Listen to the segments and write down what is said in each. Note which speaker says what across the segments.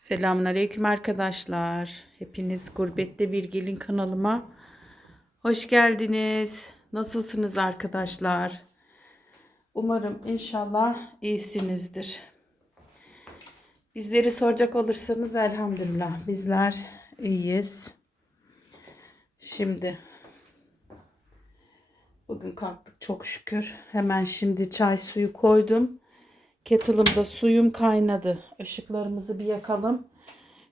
Speaker 1: Selamünaleyküm arkadaşlar. Hepiniz Gurbette Bir Gelin kanalıma hoş geldiniz. Nasılsınız arkadaşlar? Umarım inşallah iyisinizdir. Bizleri soracak olursanız elhamdülillah bizler iyiyiz. Şimdi bugün kalktık çok şükür. Hemen şimdi çay suyu koydum. Kettle'ımda suyum kaynadı. Işıklarımızı bir yakalım.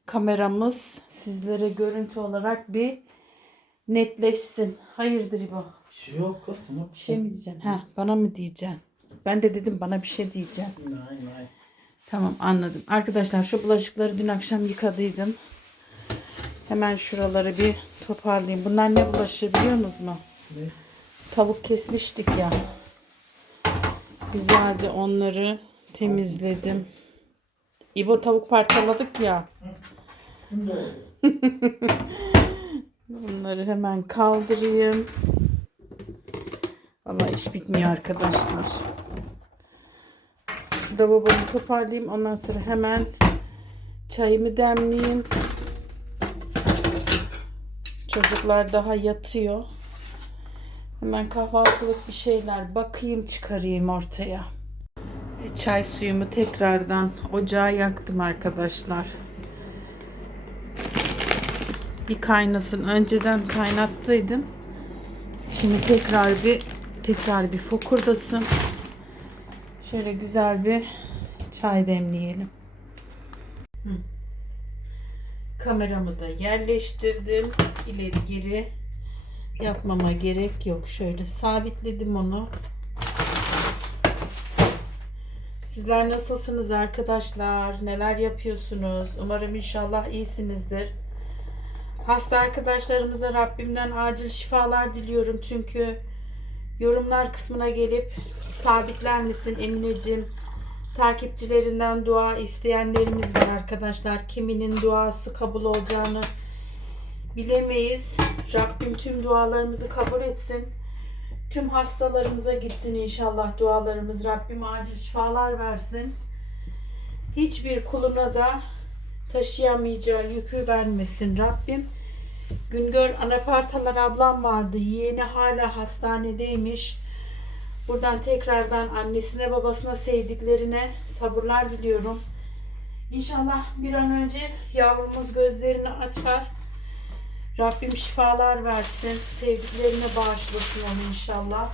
Speaker 1: Kameramız sizlere görüntü olarak bir netleşsin. Hayırdır İbo?
Speaker 2: Bir şey yok kızım.
Speaker 1: Bir şey mi diyeceksin? Ha, bana mı diyeceksin? Ben de dedim bana bir şey diyeceksin.
Speaker 2: Nein nein.
Speaker 1: Tamam anladım. Arkadaşlar şu bulaşıkları dün akşam yıkadıydım. Hemen şuraları bir toparlayayım. Bunlar ne bulaşığı biliyor musunuz mu?
Speaker 2: Ne?
Speaker 1: Tavuk kesmiştik ya. Güzelce onları temizledim. İbo tavuk parçaladık ya. Bunları hemen kaldırayım. Vallahi iş bitmiyor arkadaşlar. Şu lavabonu toparlayayım. Ondan sonra hemen çayımı demleyeyim. Çocuklar daha yatıyor. Hemen kahvaltılık bir şeyler bakayım çıkarayım ortaya. Çay suyumu tekrardan ocağa yaktım arkadaşlar. Bir kaynasın. Önceden kaynattıydım. Şimdi tekrar bir tekrar bir fokurdasın. Şöyle güzel bir çay demleyelim. Hı. Kameramı da yerleştirdim. İleri geri yapmama gerek yok. Şöyle sabitledim onu. Sizler nasılsınız arkadaşlar? Neler yapıyorsunuz? Umarım inşallah iyisinizdir. Hasta arkadaşlarımıza Rabbimden acil şifalar diliyorum. Çünkü yorumlar kısmına gelip sabitler misin Emineciğim? Takipçilerinden dua isteyenlerimiz var arkadaşlar. Kiminin duası kabul olacağını bilemeyiz. Rabbim tüm dualarımızı kabul etsin. Tüm hastalarımıza gitsin inşallah dualarımız. Rabbim acil şifalar versin. Hiçbir kuluna da taşıyamayacağı yükü vermesin Rabbim. Güngör Anapartalar ablam vardı. Yeğeni hala hastanedeymiş. Buradan tekrardan annesine babasına sevdiklerine sabırlar diliyorum. İnşallah bir an önce yavrumuz gözlerini açar. Rabbim şifalar versin. Sevdiklerine bağışlasın onu inşallah.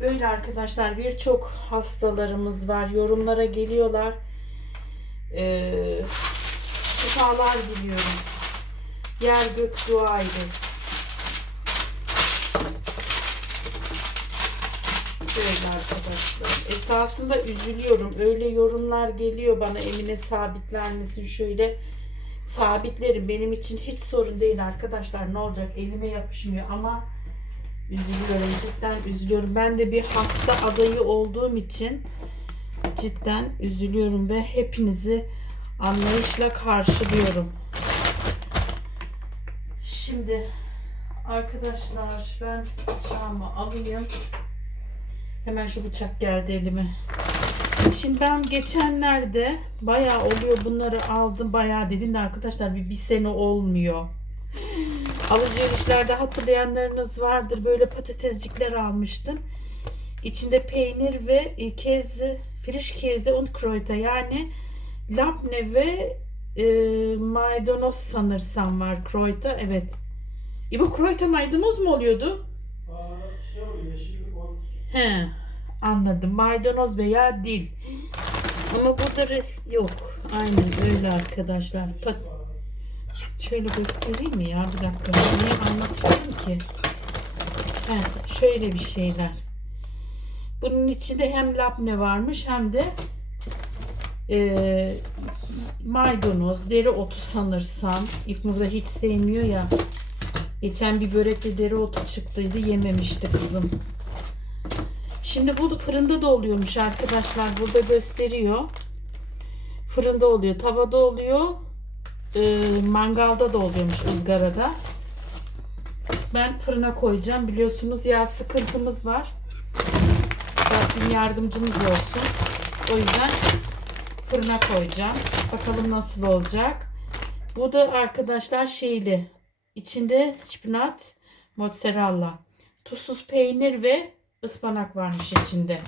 Speaker 1: Böyle arkadaşlar birçok hastalarımız var. Yorumlara geliyorlar. Ee, şifalar diliyorum. Yer gök dua edin. Böyle arkadaşlar. Esasında üzülüyorum. Öyle yorumlar geliyor bana Emine sabitler misin şöyle. Sabitlerim. Benim için hiç sorun değil arkadaşlar. Ne olacak? Elime yapışmıyor ama üzülüyorum. Cidden üzülüyorum. Ben de bir hasta adayı olduğum için cidden üzülüyorum ve hepinizi anlayışla karşılıyorum. Şimdi arkadaşlar ben bıçağımı alayım. Hemen şu bıçak geldi elime. Şimdi ben geçenlerde bayağı oluyor bunları aldım bayağı dedim de arkadaşlar bir, bir sene olmuyor. Alışverişlerde hatırlayanlarınız vardır böyle patatescikler almıştım. İçinde peynir ve e, kezi, friş kezi und Kräuter yani labne ve e, maydanoz sanırsam var Kräuter evet. E bu Kräuter maydanoz mu oluyordu?
Speaker 2: Aa, şey oluyor yeşillik ol.
Speaker 1: He, anladım. Maydanoz veya dil. Ama burada res yok. Aynen öyle arkadaşlar. Pat şöyle göstereyim mi ya? Bir dakika. Niye anlatıyorum ki? He, şöyle bir şeyler. Bunun içinde hem labne varmış hem de e, maydanoz, dereotu sanırsam. İlknur da hiç sevmiyor ya. Geçen bir börekte dereotu çıktıydı. Yememişti kızım. Şimdi bu fırında da oluyormuş arkadaşlar. Burada gösteriyor. Fırında oluyor, tavada oluyor, e, mangalda da oluyormuş ızgarada. Ben fırına koyacağım. Biliyorsunuz yağ sıkıntımız var. Rabbim yardımcımız olsun. O yüzden fırına koyacağım. Bakalım nasıl olacak. Bu da arkadaşlar şeyli. İçinde spinat, mozzarella, tuzsuz peynir ve ıspanak varmış içinde.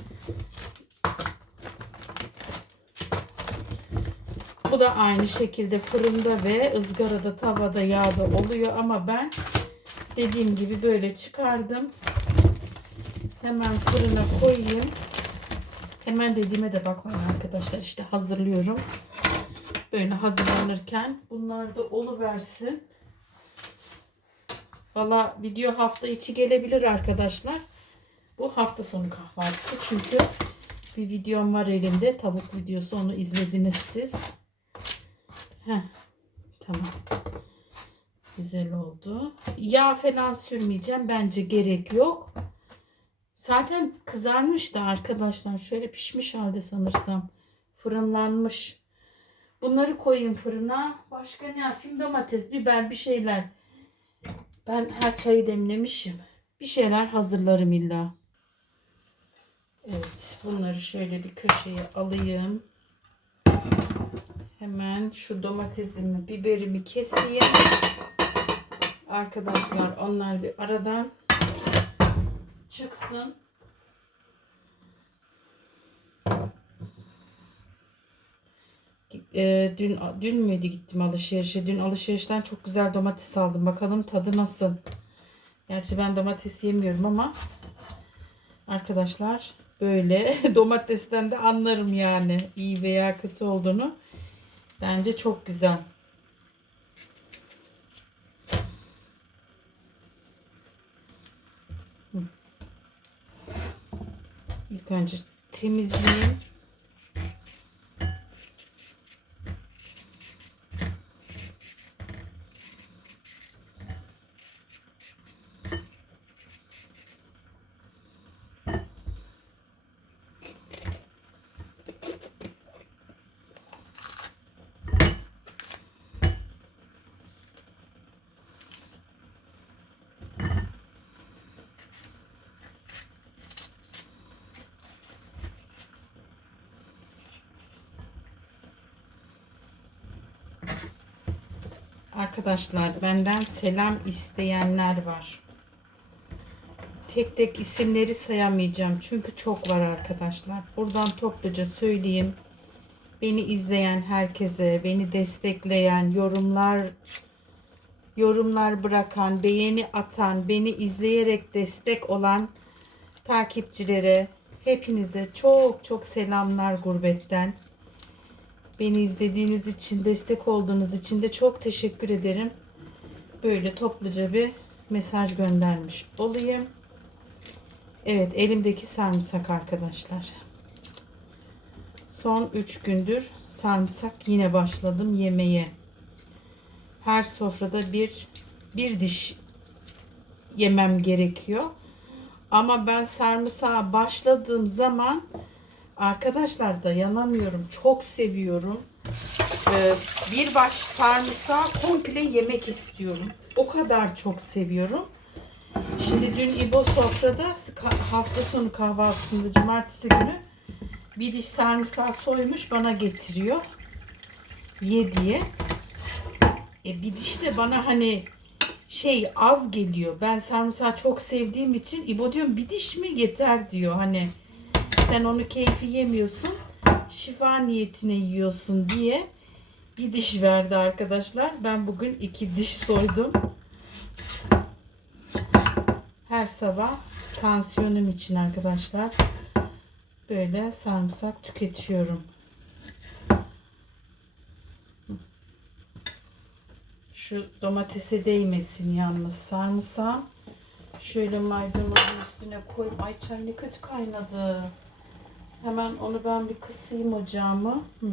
Speaker 1: Bu da aynı şekilde fırında ve ızgarada, tavada, yağda oluyor ama ben dediğim gibi böyle çıkardım. Hemen fırına koyayım. Hemen dediğime de bakmayın arkadaşlar. İşte hazırlıyorum. Böyle hazırlanırken bunlar da oluversin. Valla video hafta içi gelebilir arkadaşlar. Bu hafta sonu kahvaltısı çünkü bir videom var elimde. Tavuk videosu onu izlediniz siz. Heh, tamam. Güzel oldu. Yağ falan sürmeyeceğim. Bence gerek yok. Zaten kızarmış da arkadaşlar. Şöyle pişmiş halde sanırsam. Fırınlanmış. Bunları koyayım fırına. Başka ne yapayım? Domates, biber bir şeyler. Ben her çayı demlemişim. Bir şeyler hazırlarım illa. Evet. Bunları şöyle bir köşeye alayım. Hemen şu domatesimi, biberimi keseyim. Arkadaşlar onlar bir aradan çıksın. Ee, dün dün müydü gittim alışverişe? Dün alışverişten çok güzel domates aldım. Bakalım tadı nasıl? Gerçi ben domates yemiyorum ama arkadaşlar böyle domatesten de anlarım yani iyi veya kötü olduğunu. Bence çok güzel. İlk önce temizleyeyim. Arkadaşlar benden selam isteyenler var. Tek tek isimleri sayamayacağım. Çünkü çok var arkadaşlar. Buradan topluca söyleyeyim. Beni izleyen herkese, beni destekleyen, yorumlar yorumlar bırakan, beğeni atan, beni izleyerek destek olan takipçilere hepinize çok çok selamlar gurbetten. Beni izlediğiniz için, destek olduğunuz için de çok teşekkür ederim. Böyle topluca bir mesaj göndermiş olayım. Evet, elimdeki sarımsak arkadaşlar. Son 3 gündür sarımsak yine başladım yemeye. Her sofrada bir bir diş yemem gerekiyor. Ama ben sarımsağa başladığım zaman Arkadaşlar dayanamıyorum. Çok seviyorum. Ee, bir baş sarımsağı komple yemek istiyorum. O kadar çok seviyorum. Şimdi dün İbo sofrada hafta sonu kahvaltısında cumartesi günü bir diş sarımsağı soymuş bana getiriyor. Ye diye. E bir diş de bana hani şey az geliyor. Ben sarımsağı çok sevdiğim için İbo diyorum bir diş mi yeter diyor. Hani sen onu keyfi yemiyorsun. Şifa niyetine yiyorsun diye bir diş verdi arkadaşlar. Ben bugün iki diş soydum. Her sabah tansiyonum için arkadaşlar böyle sarımsak tüketiyorum. Şu domatese değmesin yalnız sarımsağım. Şöyle maydanozun üstüne koy. Ay çay ne kötü kaynadı. Hemen onu ben bir kısayım ocağıma. Hı.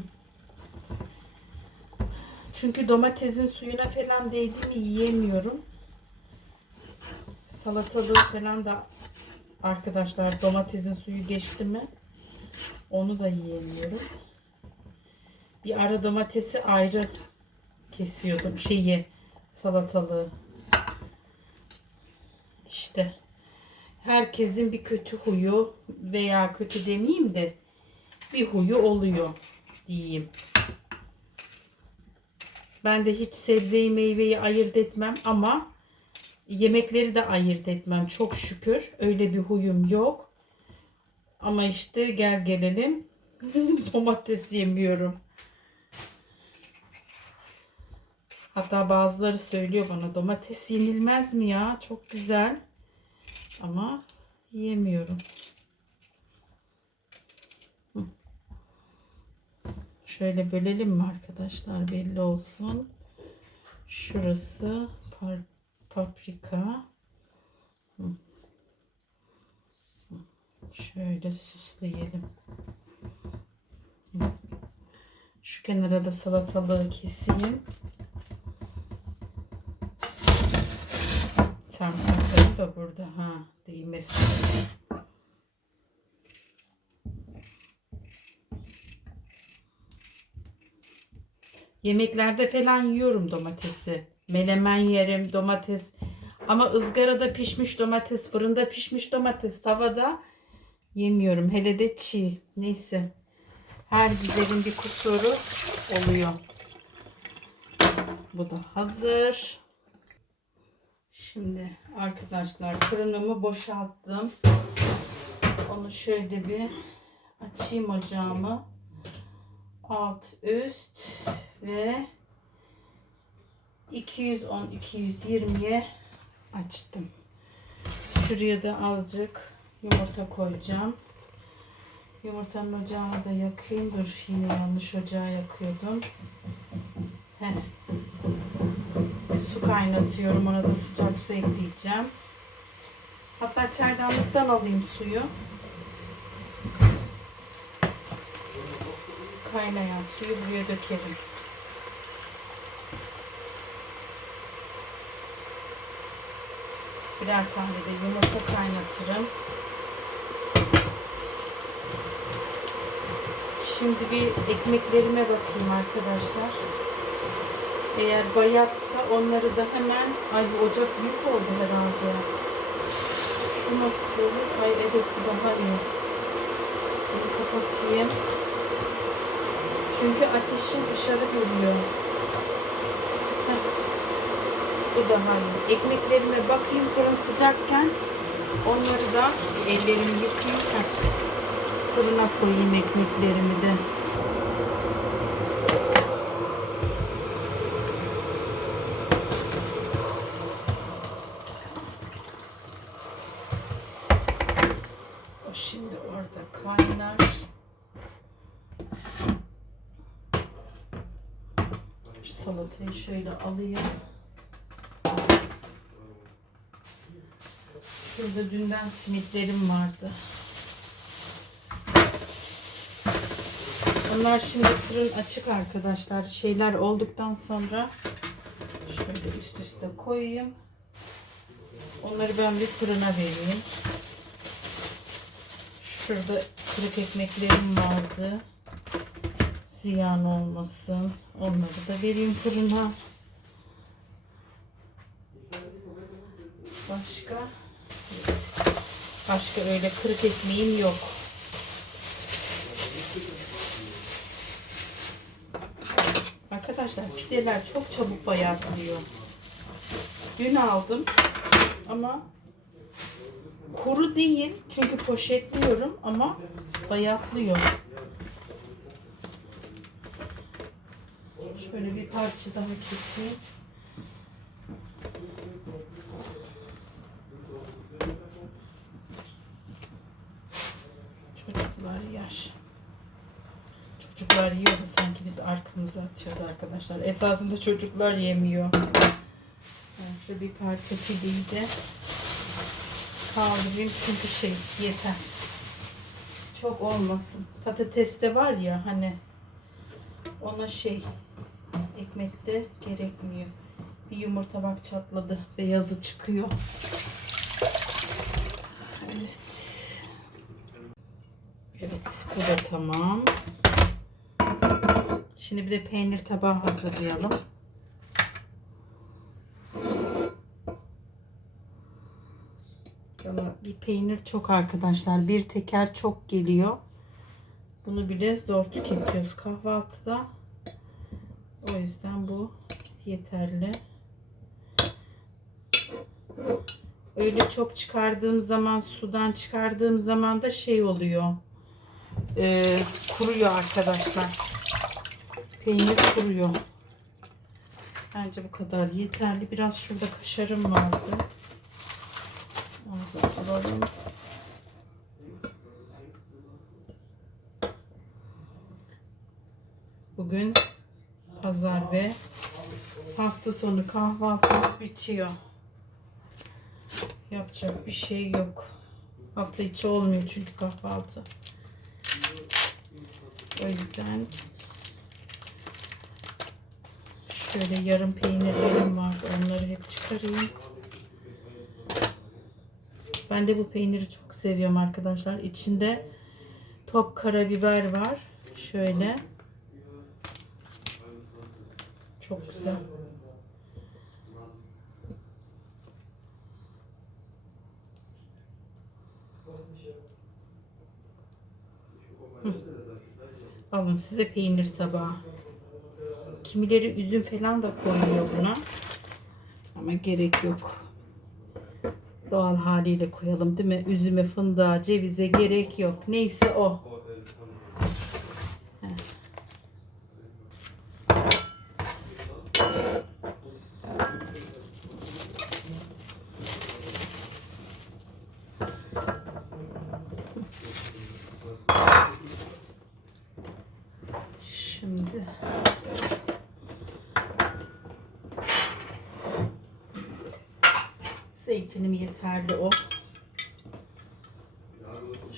Speaker 1: Çünkü domatesin suyuna falan değdiğini yiyemiyorum. Salatalığı falan da arkadaşlar domatesin suyu geçti mi onu da yiyemiyorum. Bir ara domatesi ayrı kesiyordum şeyi salatalığı. İşte herkesin bir kötü huyu veya kötü demeyeyim de bir huyu oluyor. diyeyim. Ben de hiç sebzeyi meyveyi ayırt etmem ama yemekleri de ayırt etmem çok şükür. Öyle bir huyum yok. Ama işte gel gelelim domates yemiyorum. Hatta bazıları söylüyor bana domates yenilmez mi ya? Çok güzel. Ama yiyemiyorum. Hı. Şöyle bölelim mi arkadaşlar belli olsun. Şurası paprika. Şöyle süsleyelim. Şu kenara da salatalığı keseyim. Sarımsakları da burada ha değmesin. Yemeklerde falan yiyorum domatesi. Menemen yerim domates. Ama ızgarada pişmiş domates, fırında pişmiş domates, tavada yemiyorum. Hele de çiğ. Neyse. Her güzelin bir kusuru oluyor. Bu da hazır. Şimdi arkadaşlar fırınımı boşalttım. Onu şöyle bir açayım ocağımı. Alt üst ve 210 220'ye açtım. Şuraya da azıcık yumurta koyacağım. Yumurtanın ocağını da yakayım. Dur yine yanlış ocağı yakıyordum. Heh. Su kaynatıyorum. Ona da sıcak su ekleyeceğim. Hatta çaydanlıktan alayım suyu. Kaynayan suyu buraya dökelim. Birer tane de yumurta kaynatırım. Şimdi bir ekmeklerime bakayım arkadaşlar. Eğer bayatsa onları da hemen ay bu ocak büyük oldu herhalde. Şu nasıl olur? Ay evet bu daha iyi. Bunu kapatayım. Çünkü ateşin dışarı görüyor. Heh. Bu daha iyi. Ekmeklerime bakayım fırın sıcakken onları da ellerimi yıkayayım. Fırına koyayım ekmeklerimi de. Şimdi orada kaynar. Salatayı şöyle alayım. Şurada dünden simitlerim vardı. Onlar şimdi fırın açık arkadaşlar. Şeyler olduktan sonra şöyle üst üste koyayım. Onları ben bir fırına vereyim. Şurada kırık ekmeklerim vardı. Ziyan olmasın. Onları da vereyim fırına. Başka? Başka öyle kırık ekmeğim yok. Arkadaşlar pideler çok çabuk bayatlıyor. Dün aldım ama kuru değil çünkü poşetliyorum ama bayatlıyor. Şöyle bir parça daha keseyim. Çocuklar yer. Çocuklar yiyor da sanki biz arkamıza atıyoruz arkadaşlar. Esasında çocuklar yemiyor. Yani şu bir parça pideyi de kaldırayım çünkü şey yeter. Çok olmasın. Patates de var ya hani ona şey ekmekte gerekmiyor. Bir yumurta bak çatladı. Beyazı çıkıyor. Evet. Evet bu da tamam. Şimdi bir de peynir tabağı hazırlayalım. Valla bir peynir çok arkadaşlar. Bir teker çok geliyor. Bunu bile zor tüketiyoruz kahvaltıda. O yüzden bu yeterli. Öyle çok çıkardığım zaman sudan çıkardığım zaman da şey oluyor. Ee, kuruyor arkadaşlar. Peynir kuruyor. Bence bu kadar yeterli. Biraz şurada kaşarım vardı. Da alalım. Bugün pazar ve hafta sonu kahvaltımız bitiyor. Yapacak bir şey yok. Hafta içi olmuyor çünkü kahvaltı. O yüzden şöyle yarım peynirlerim var. Onları hep çıkarayım. Ben de bu peyniri çok seviyorum arkadaşlar. İçinde top karabiber var. Şöyle. Çok güzel. Hı. Alın size peynir tabağı. Kimileri üzüm falan da koyuyor buna. Ama gerek yok. Doğal haliyle koyalım değil mi? Üzüme, fındığa, cevize gerek yok. Neyse o. Heh. Şimdi zeytinim yeterli o.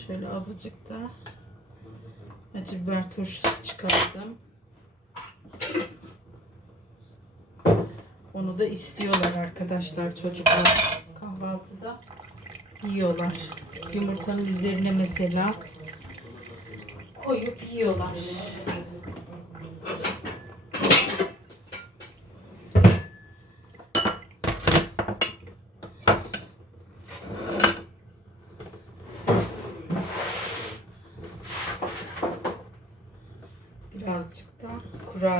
Speaker 1: Şöyle azıcık da acı biber turşusu çıkardım. Onu da istiyorlar arkadaşlar çocuklar kahvaltıda yiyorlar. Yumurtanın üzerine mesela koyup yiyorlar. Birazcık da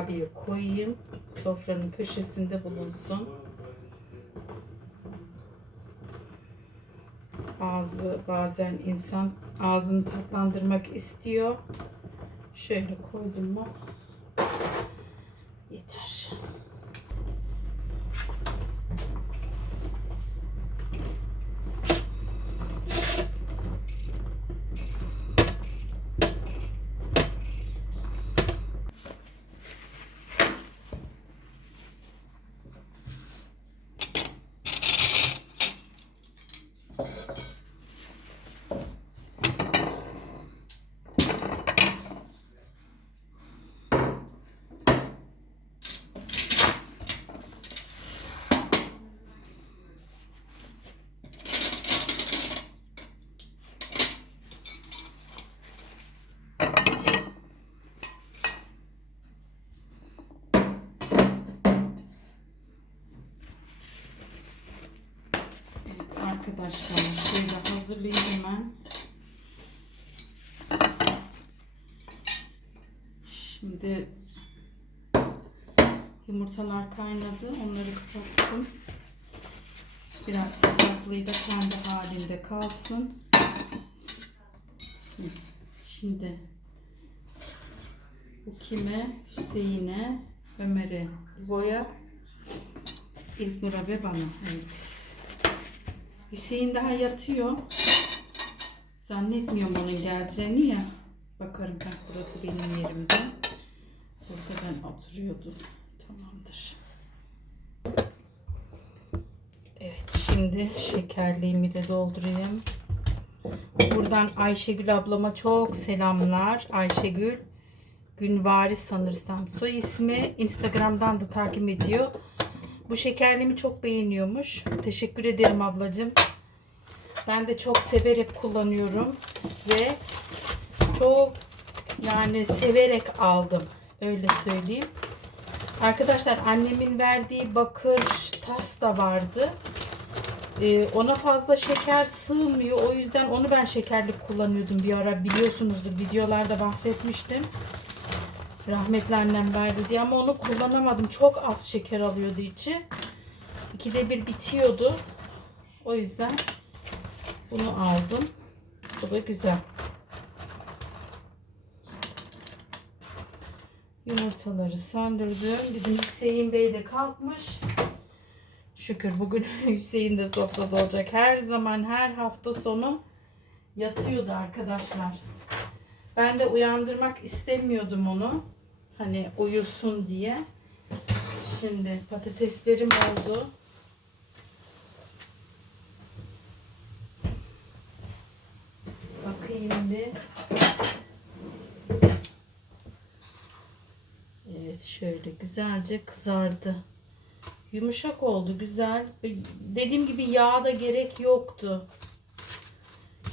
Speaker 1: kurabiye koyayım. Sofranın köşesinde bulunsun. Bazı bazen insan ağzını tatlandırmak istiyor. Şöyle koydum mu yeter. Evet arkadaşlar şöyle hazırlayayım hemen. Şimdi yumurtalar kaynadı. Onları kapattım. Biraz sıcaklığıyla kendi halinde kalsın. Şimdi bu kime? Hüseyin'e, Ömer'e, Boya, İlknur'a ve bana. Evet. Hüseyin daha yatıyor. Zannetmiyorum onun geleceğini ya. Bakarım ben burası benim yerimde. Burada ben oturuyordu. Tamamdır. Evet şimdi şekerliğimi de doldurayım. Buradan Ayşegül ablama çok selamlar. Ayşegül Günvari sanırsam soy ismi. Instagram'dan da takip ediyor. Bu şekerliğimi çok beğeniyormuş. Teşekkür ederim ablacığım. Ben de çok severek kullanıyorum ve çok yani severek aldım. Öyle söyleyeyim. Arkadaşlar annemin verdiği bakır tas da vardı. Ee, ona fazla şeker sığmıyor. O yüzden onu ben şekerlik kullanıyordum bir ara. Biliyorsunuzdur videolarda bahsetmiştim. Rahmetli annem verdi diye ama onu kullanamadım. Çok az şeker alıyordu içi. İkide bir bitiyordu. O yüzden bunu aldım. Bu da güzel. Yumurtaları söndürdüm. Bizim Hüseyin Bey de kalkmış. Şükür bugün Hüseyin de sofrada olacak. Her zaman her hafta sonu yatıyordu arkadaşlar. Ben de uyandırmak istemiyordum onu. Hani uyusun diye. Şimdi patateslerim oldu. Bakayım bir. Evet şöyle güzelce kızardı. Yumuşak oldu güzel. Dediğim gibi yağ da gerek yoktu.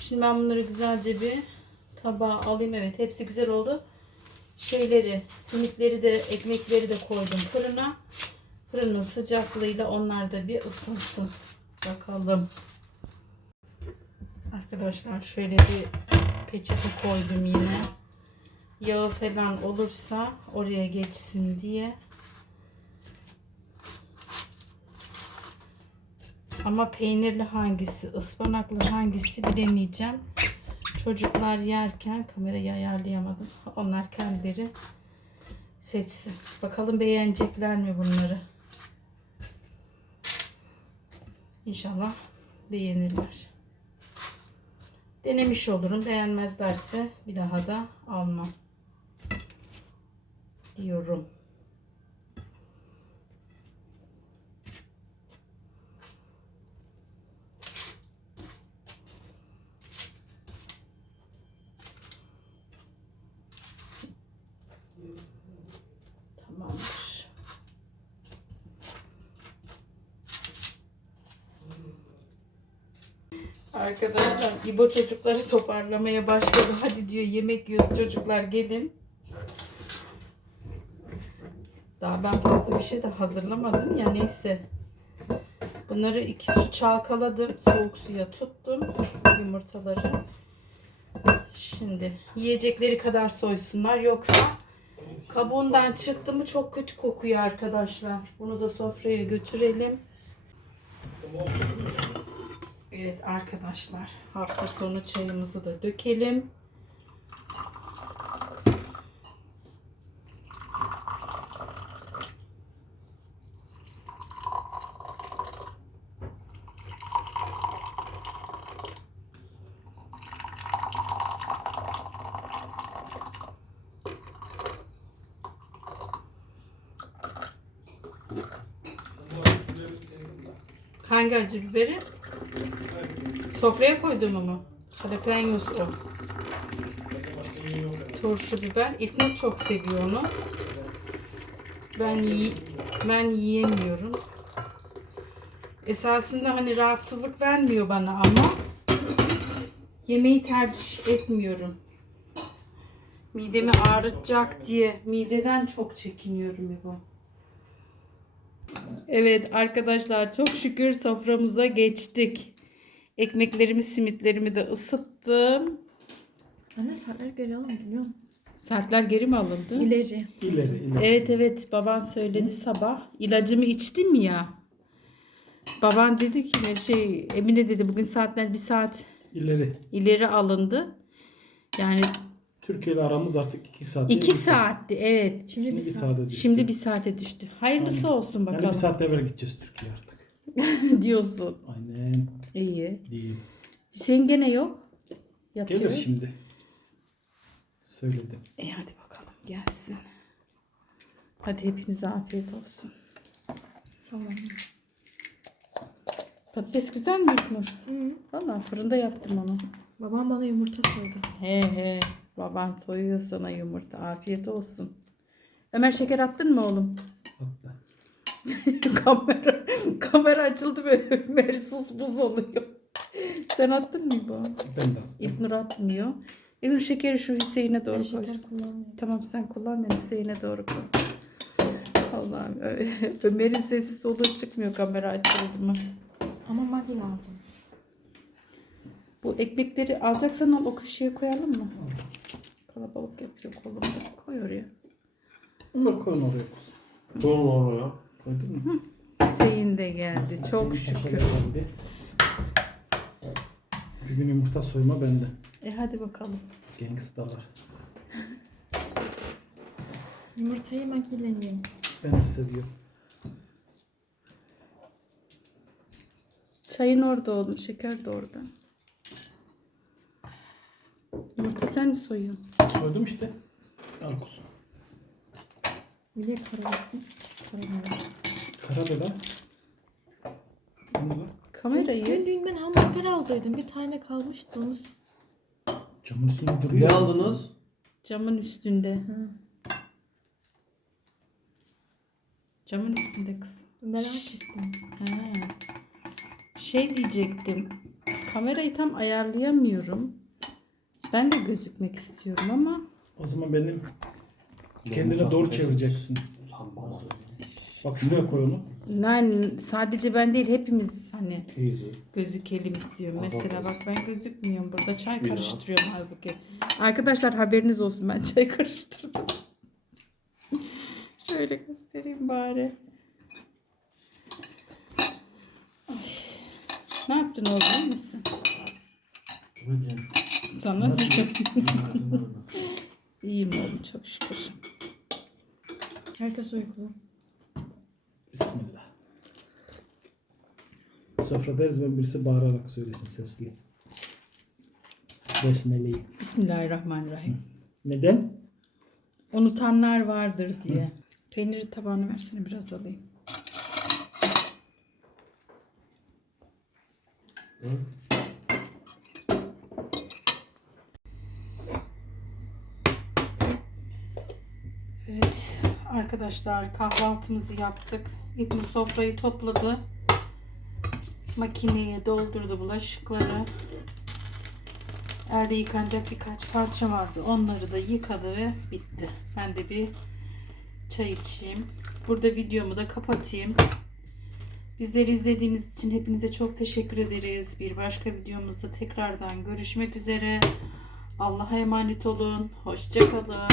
Speaker 1: Şimdi ben bunları güzelce bir tabağa alayım. Evet hepsi güzel oldu. Şeyleri, simitleri de ekmekleri de koydum fırına. Fırının sıcaklığıyla onlar da bir ısınsın. Bakalım. Arkadaşlar şöyle bir peçete koydum yine. Yağı falan olursa oraya geçsin diye. Ama peynirli hangisi, ıspanaklı hangisi bilemeyeceğim. Çocuklar yerken kamerayı ayarlayamadım. Onlar kendileri seçsin. Bakalım beğenecekler mi bunları. İnşallah beğenirler. Denemiş olurum. Beğenmezlerse bir daha da almam. Diyorum. Tamamdır. Arkadaşlar İbo çocukları toparlamaya başladı. Hadi diyor yemek yiyoruz çocuklar gelin. Daha ben fazla bir şey de hazırlamadım ya neyse. Bunları iki su çalkaladım. Soğuk suya tuttum yumurtaları. Şimdi yiyecekleri kadar soysunlar yoksa kabuğundan çıktı mı çok kötü kokuyor arkadaşlar. Bunu da sofraya götürelim. Evet arkadaşlar hafta sonu çayımızı da dökelim. Hangi acı biberi? Sofraya koyduğumu mu? Jalapenos o. Turşu biber. İlknur çok seviyor onu. Ben ben yiyemiyorum. Esasında hani rahatsızlık vermiyor bana ama yemeği tercih etmiyorum. Midemi ağrıtacak diye mideden çok çekiniyorum bu. Evet arkadaşlar çok şükür soframıza geçtik. Ekmeklerimi, simitlerimi de ısıttım.
Speaker 3: Anne saatler geri alın biliyor musun?
Speaker 1: Saatler geri mi alındı?
Speaker 3: İleri.
Speaker 2: İleri ileri.
Speaker 1: Evet evet baban söyledi sabah. İlacımı içtim ya. Baban dedi ki ne şey Emine dedi bugün saatler bir saat
Speaker 2: İleri.
Speaker 1: ileri alındı. Yani
Speaker 2: Türkiye ile aramız artık 2 saat.
Speaker 1: iki saatti evet.
Speaker 3: Şimdi,
Speaker 2: Şimdi
Speaker 3: bir saat.
Speaker 2: saate düştü.
Speaker 1: Şimdi bir saate düştü. Hayırlısı
Speaker 2: Aynen.
Speaker 1: olsun
Speaker 2: Yani
Speaker 1: bakalım
Speaker 2: bir saat evvel gideceğiz Türkiye artık.
Speaker 1: diyorsun.
Speaker 2: Aynen.
Speaker 1: İyi.
Speaker 2: Değil.
Speaker 1: Hüseyin gene yok. Yatıyor.
Speaker 2: Gelir şimdi. Söyledim.
Speaker 1: E hadi bakalım gelsin. Hadi hepinize afiyet olsun.
Speaker 3: Tamam.
Speaker 1: Patates güzel mi?
Speaker 3: Hı.
Speaker 1: Valla fırında yaptım onu.
Speaker 3: Babam bana yumurta soydu.
Speaker 1: He he. Baban soyuyor sana yumurta. Afiyet olsun. Ömer şeker attın mı oğlum?
Speaker 2: Hatta.
Speaker 1: kamera kamera açıldı ve Ömer sus buz oluyor. Sen attın mı bu?
Speaker 2: Ben de.
Speaker 1: İlknur atmıyor. İlknur şekeri şu Hüseyin'e doğru
Speaker 3: kullanmıyorum.
Speaker 1: Tamam sen kullan ben Hüseyin'e doğru koy. Allah'ım Ömer'in sesi soluğu çıkmıyor kamera açıldı mı?
Speaker 3: Ama magi lazım.
Speaker 1: Bu ekmekleri alacaksan al o kaşığa koyalım mı? Kalabalık yapıyor kolumda. Koy oraya.
Speaker 2: Onları koyun oraya kuzum.
Speaker 4: Doğru oraya.
Speaker 2: Koydun mu?
Speaker 1: Hüseyin de geldi. Çok
Speaker 2: Senin
Speaker 1: şükür.
Speaker 2: geldi. Bir gün yumurta soyma bende.
Speaker 1: E hadi bakalım.
Speaker 2: Gangstalar.
Speaker 3: Yumurtayı yiyeyim.
Speaker 2: Ben de seviyorum.
Speaker 1: Çayın orada oğlum. Şeker de orada. Yumurta sen mi soyuyorsun?
Speaker 2: Soydum işte. Al kuzum.
Speaker 3: Bir de
Speaker 2: Ne var?
Speaker 1: Kamerayı.
Speaker 3: Dün dün ben hamburger aldıydım. Bir tane kalmıştı onu. s-
Speaker 2: Camın üstünde duruyor.
Speaker 4: Ne aldınız?
Speaker 1: Camın üstünde.
Speaker 3: Hı.
Speaker 1: Camın üstünde kız.
Speaker 3: Merak ettim.
Speaker 1: Ha. Şey diyecektim. Kamerayı tam ayarlayamıyorum. Ben de gözükmek istiyorum ama
Speaker 2: O zaman benim kendine doğru çevireceksin. Bak şuraya koy onu.
Speaker 1: yani sadece ben değil hepimiz hani
Speaker 4: Teyze.
Speaker 1: gözükelim istiyorum. Mesela bak ben gözükmüyorum burada çay
Speaker 4: Bina.
Speaker 1: karıştırıyorum halbuki. Arkadaşlar haberiniz olsun ben çay karıştırdım. Şöyle göstereyim bari. Ay. Ne yaptın oğlum iyi misin? Sana İyiyim oğlum çok şükür.
Speaker 3: Herkes uykulu.
Speaker 2: Bismillah. Sofra deriz ben birisi bağırarak söylesin sesli. Besmele'yi.
Speaker 1: Bismillahirrahmanirrahim.
Speaker 2: Neden?
Speaker 1: Unutanlar vardır diye. Peyniri tabağına versene biraz alayım. Evet arkadaşlar kahvaltımızı yaptık. İlknur sofrayı topladı. Makineye doldurdu bulaşıkları. Elde yıkanacak birkaç parça vardı. Onları da yıkadı ve bitti. Ben de bir çay içeyim. Burada videomu da kapatayım. Bizleri izlediğiniz için hepinize çok teşekkür ederiz. Bir başka videomuzda tekrardan görüşmek üzere. Allah'a emanet olun. Hoşçakalın.